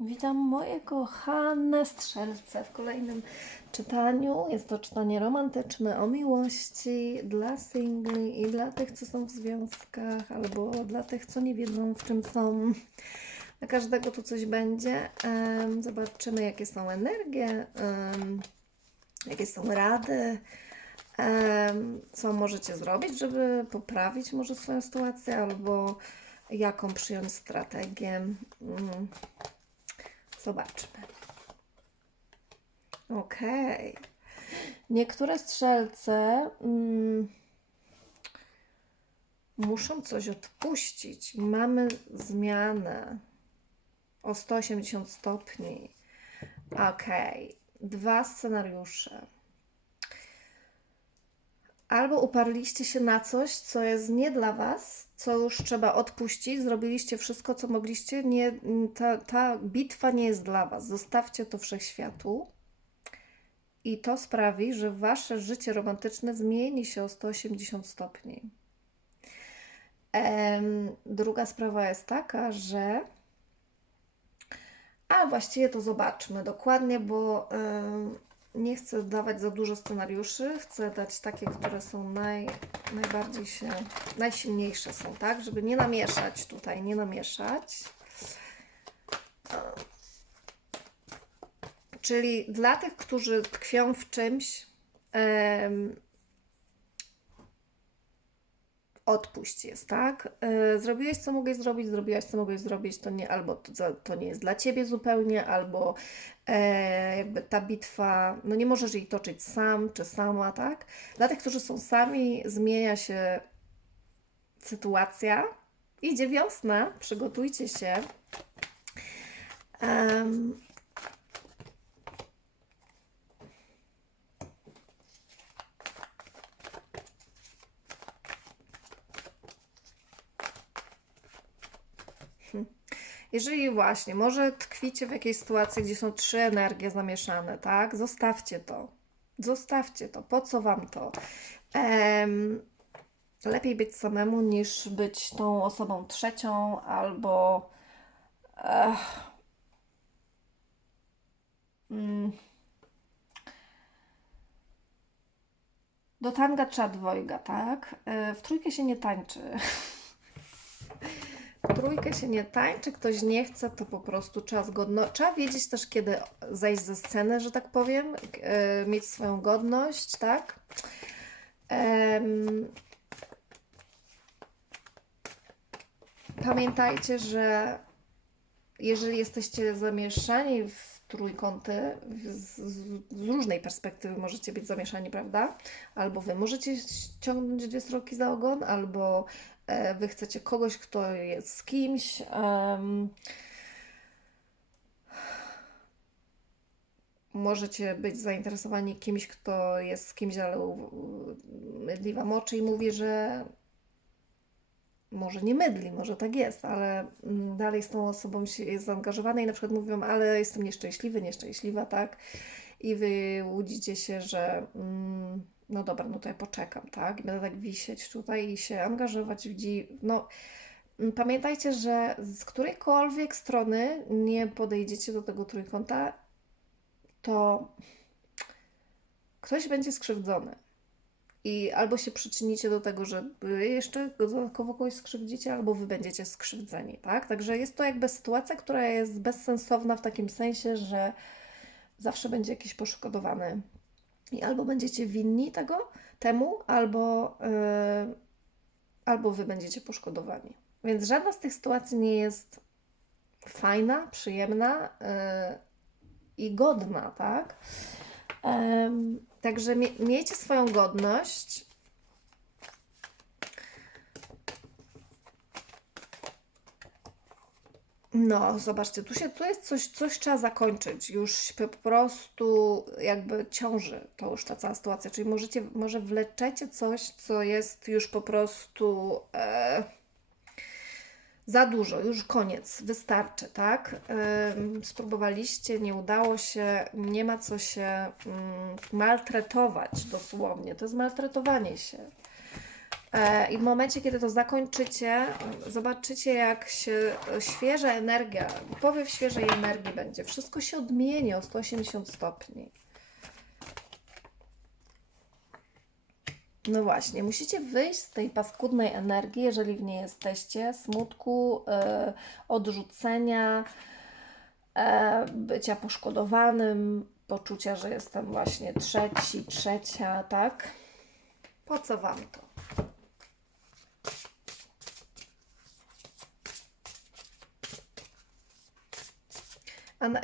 Witam moje kochane strzelce w kolejnym czytaniu. Jest to czytanie romantyczne o miłości dla singli i dla tych, co są w związkach, albo dla tych, co nie wiedzą, w czym są. Dla każdego tu coś będzie. Zobaczymy, jakie są energie, jakie są rady, co możecie zrobić, żeby poprawić może swoją sytuację, albo jaką przyjąć strategię. Zobaczmy. Okej. Niektóre strzelce mm, muszą coś odpuścić. Mamy zmianę o 180 stopni. Okej. Dwa scenariusze. Albo uparliście się na coś, co jest nie dla Was, co już trzeba odpuścić, zrobiliście wszystko, co mogliście. Nie, ta, ta bitwa nie jest dla Was. Zostawcie to wszechświatu. I to sprawi, że Wasze życie romantyczne zmieni się o 180 stopni. Em, druga sprawa jest taka, że. A właściwie to zobaczmy dokładnie, bo em, nie chcę dawać za dużo scenariuszy. Chcę dać takie, które są naj, najbardziej się, najsilniejsze są, tak? Żeby nie namieszać tutaj, nie namieszać. Czyli dla tych, którzy tkwią w czymś, odpuść jest, tak? E, Zrobiłeś, co mogłeś zrobić, zrobiłaś, co mogłeś zrobić, to nie, albo to, to nie jest dla ciebie zupełnie, albo e, jakby ta bitwa, no nie możesz jej toczyć sam czy sama, tak? Dla tych, którzy są sami, zmienia się sytuacja. Idzie wiosna, przygotujcie się. Em, Jeżeli właśnie, może tkwicie w jakiejś sytuacji, gdzie są trzy energie zamieszane, tak? Zostawcie to. Zostawcie to. Po co wam to? Em, lepiej być samemu niż być tą osobą trzecią albo. Ech, mm, do tanga trzeba dwojga, tak? E, W trójkę się nie tańczy. Trójkę się nie tańczy, ktoś nie chce, to po prostu trzeba zgodno. Trzeba wiedzieć też, kiedy zejść ze sceny, że tak powiem, e, mieć swoją godność, tak? Pamiętajcie, że jeżeli jesteście zamieszani w trójkąty, z, z, różnej perspektywy możecie być zamieszani, prawda? Albo wy możecie ściągnąć dwie sroki za ogon, albo wy chcecie kogoś, kto jest z kimś. em, możecie być zainteresowani kimś, kto jest z kimś, ale mydli wam oczy i mówi, że może nie mydli, może tak jest, ale mm, dalej z tą osobą się jest zaangażowany i na przykład mówią, ale jestem nieszczęśliwy, nieszczęśliwa, tak? I wy łudzicie się, że mm, no dobra, no to ja poczekam, tak? I będę tak wisieć tutaj i się angażować w. No, pamiętajcie, że z którejkolwiek strony nie podejdziecie do tego trójkąta, to ktoś będzie skrzywdzony. I albo się przyczynicie do tego, że jeszcze dodatkowo kogoś skrzywdzicie, albo wy będziecie skrzywdzeni, tak? Także jest to jakby sytuacja, która jest bezsensowna w takim sensie, że zawsze będzie jakiś poszkodowany. I albo będziecie winni tego, temu, albo, yy, albo wy będziecie poszkodowani. Więc żadna z tych sytuacji nie jest fajna, przyjemna yy, i godna, tak? Em, także mie miejcie swoją godność. No, zobaczcie, tu się, tu jest coś, coś trzeba zakończyć. Już po prostu jakby ciąży to już ta cała sytuacja. Czyli możecie, może wleczecie coś, co jest już po prostu e, za dużo, już koniec, wystarczy, tak? Ym, spróbowaliście, nie udało się, nie ma co się ym, maltretować dosłownie. To jest maltretowanie się. E, I w momencie, kiedy to zakończycie, zobaczycie, jak się świeża energia, powiew świeżej energii będzie. Wszystko się odmieni o 180 stopni. No właśnie, musicie wyjść z tej paskudnej energii, jeżeli w niej jesteście, smutku, e, odrzucenia, e, bycia poszkodowanym, poczucia, że jestem właśnie trzeci, trzecia, tak? Po co wam to?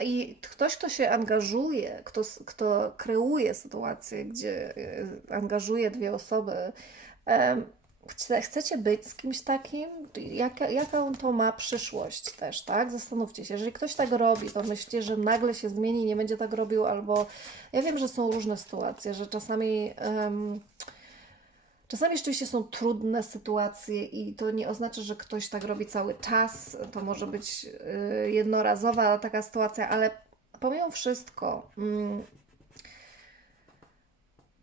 I ktoś, kto się angażuje, kto, kto kreuje sytuację, gdzie y, angażuje dwie osoby, chcecie być z kimś takim? Jaka, jaką to ma przyszłość też, tak? Zastanówcie się. Jeżeli ktoś tak robi, to myślicie, że nagle się zmieni nie będzie tak robił, albo ja wiem, że są różne sytuacje, że czasami. em, Czasami rzeczywiście są trudne sytuacje i to nie oznacza, że ktoś tak robi cały czas. To może być y, jednorazowa taka sytuacja, ale pomimo wszystko, mm,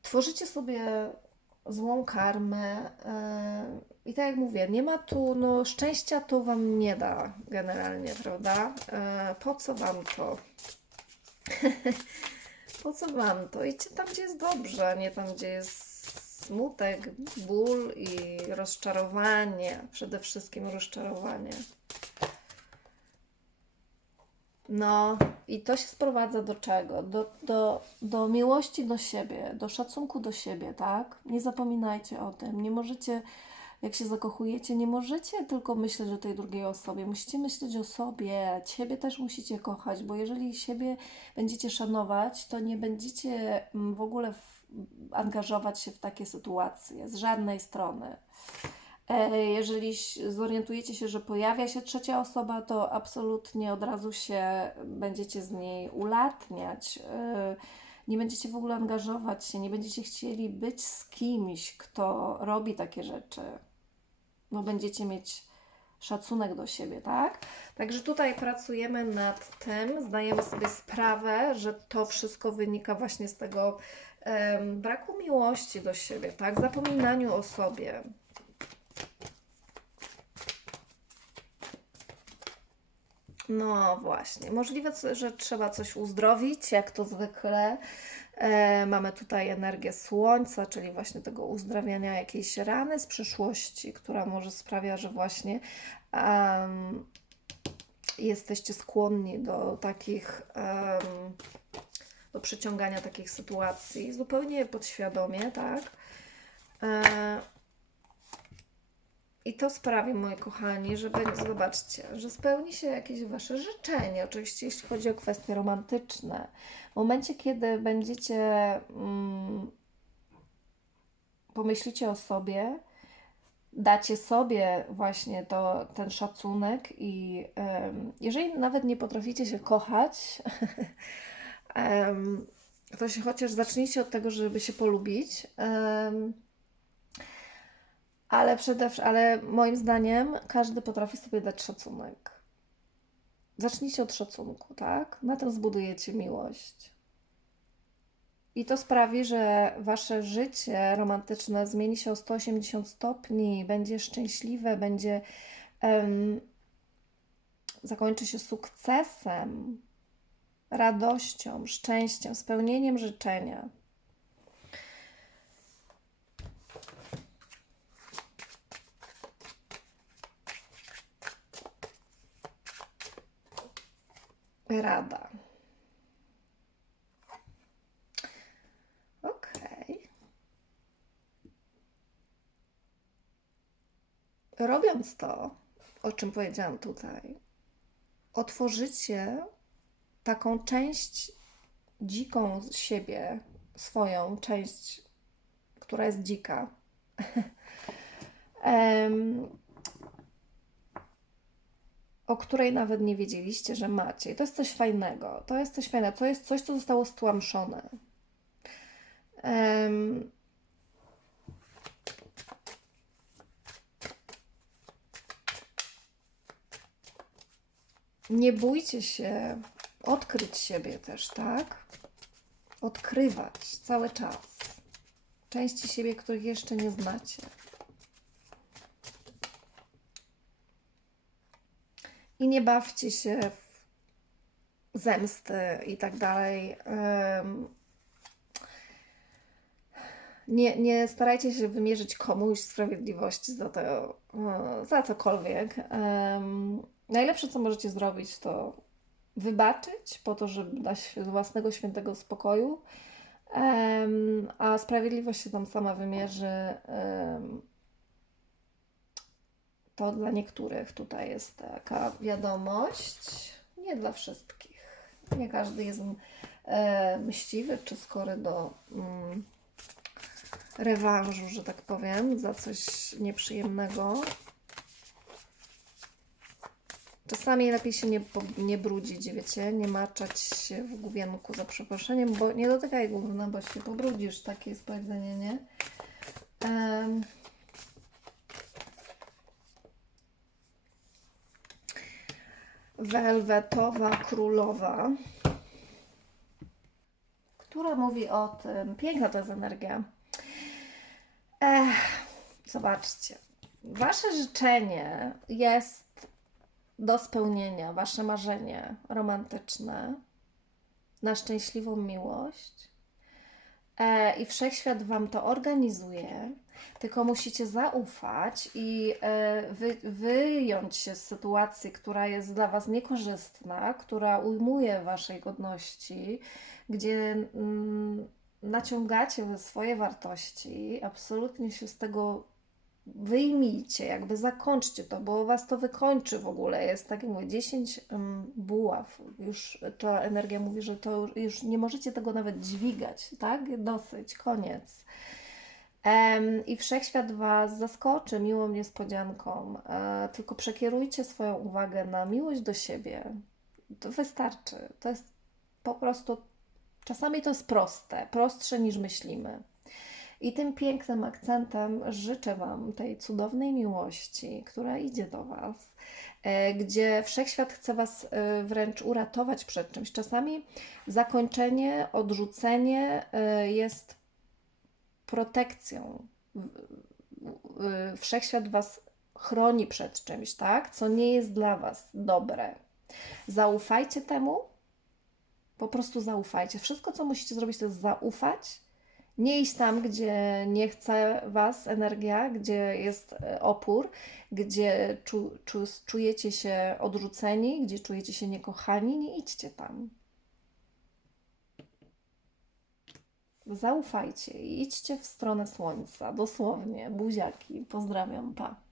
tworzycie sobie złą karmę. y, I tak jak mówię, nie ma tu, no szczęścia to Wam nie da generalnie, prawda? Y, Po co Wam to? Po co Wam to? Idźcie tam, gdzie jest dobrze, nie tam, gdzie jest smutek, ból i rozczarowanie. Przede wszystkim rozczarowanie. No, i to się sprowadza do czego? Do, do, do miłości do siebie, do szacunku do siebie, tak? Nie zapominajcie o tym. Nie możecie, jak się zakochujecie, nie możecie tylko myśleć o tej drugiej osobie. Musicie myśleć o sobie. Siebie też musicie kochać, bo jeżeli siebie będziecie szanować, to nie będziecie mm, w ogóle angażować się w takie sytuacje z żadnej strony. E, Jeżeli zorientujecie się, że pojawia się trzecia osoba, to absolutnie od razu się będziecie z niej ulatniać. E, Nie będziecie w ogóle angażować się, nie będziecie chcieli być z kimś, kto robi takie rzeczy. No, będziecie mieć szacunek do siebie, tak? Także tutaj pracujemy nad tym, zdajemy sobie sprawę, że to wszystko wynika właśnie z tego braku miłości do siebie, tak? Zapominaniu o sobie. No właśnie, możliwe, że trzeba coś uzdrowić, jak to zwykle. E, mamy tutaj energię słońca, czyli właśnie tego uzdrawiania jakiejś rany z przeszłości, która może sprawia, że właśnie em, jesteście skłonni do takich, em, do przyciągania takich sytuacji zupełnie podświadomie, tak? E, i to sprawi, moi kochani, że będzie, zobaczcie, że spełni się jakieś Wasze życzenie. Oczywiście, jeśli chodzi o kwestie romantyczne. W momencie, kiedy będziecie mm, pomyślicie o sobie, dacie sobie właśnie to, ten szacunek i em, jeżeli nawet nie potraficie się kochać, to się chociaż zacznijcie od tego, żeby się polubić. ale przede wszystkim, ale moim zdaniem każdy potrafi sobie dać szacunek. Zacznijcie od szacunku, tak? Na tym zbudujecie miłość. I to sprawi, że wasze życie romantyczne zmieni się o 180 stopni, będzie szczęśliwe, będzie em, zakończy się sukcesem, radością, szczęściem, spełnieniem życzenia. Rada. Robiąc to, o czym powiedziałam tutaj, otworzycie taką część dziką z siebie, swoją część, która jest dzika. O której nawet nie wiedzieliście, że macie. I to jest coś fajnego. To jest coś fajnego. To jest coś, co zostało stłamszone. Em, nie bójcie się Odkryć siebie też, tak? Odkrywać cały czas. Części siebie, których jeszcze nie znacie. I nie bawcie się w zemsty i tak dalej. Nie, nie starajcie się wymierzyć komuś sprawiedliwości za to, e, za cokolwiek. Najlepsze, co możecie zrobić, to wybaczyć po to, żeby dać własnego świętego spokoju, a sprawiedliwość się tam sama wymierzy. To dla niektórych tutaj jest taka wiadomość, nie dla wszystkich. Nie każdy jest mściwy czy skory do mm, rewanżu, że tak powiem, za coś nieprzyjemnego. Czasami lepiej się nie, nie brudzić, wiecie, nie maczać się w główienku za przeproszeniem, bo nie dotykaj gówna, bo się pobrudzisz, takie jest powiedzenie, nie? Em, Welwetowa królowa, która mówi o tym, piękna to jest energia. Ech, zobaczcie, wasze życzenie jest do spełnienia, wasze marzenie romantyczne na szczęśliwą miłość. E, I wszechświat wam to organizuje, tylko musicie zaufać i e, wy, wyjąć się z sytuacji, która jest dla was niekorzystna, która ujmuje waszej godności, gdzie mm, naciągacie swoje wartości, absolutnie się z tego wyjmijcie, jakby zakończcie to, bo was to wykończy w ogóle. Jest tak jak mówię, 10 um, buław. Już ta energia mówi, że to już, nie możecie tego nawet dźwigać, tak? Dosyć, koniec. I wszechświat was zaskoczy miłą niespodzianką. E, tylko przekierujcie swoją uwagę na miłość do siebie. To wystarczy. To jest po prostu. Czasami to jest proste, prostsze niż myślimy. I tym pięknym akcentem życzę Wam tej cudownej miłości, która idzie do Was, e, gdzie wszechświat chce Was e, wręcz uratować przed czymś. Czasami zakończenie, odrzucenie e, jest protekcją. Wszechświat Was chroni przed czymś, tak? Co nie jest dla Was dobre. Zaufajcie temu, po prostu zaufajcie. Wszystko, co musicie zrobić, to jest zaufać nie iść tam, gdzie nie chce Was energia, gdzie jest e, opór, gdzie czu, czu, czujecie się odrzuceni, gdzie czujecie się niekochani. Nie idźcie tam. Zaufajcie i idźcie w stronę słońca. Dosłownie. Buziaki. Pozdrawiam. Pa.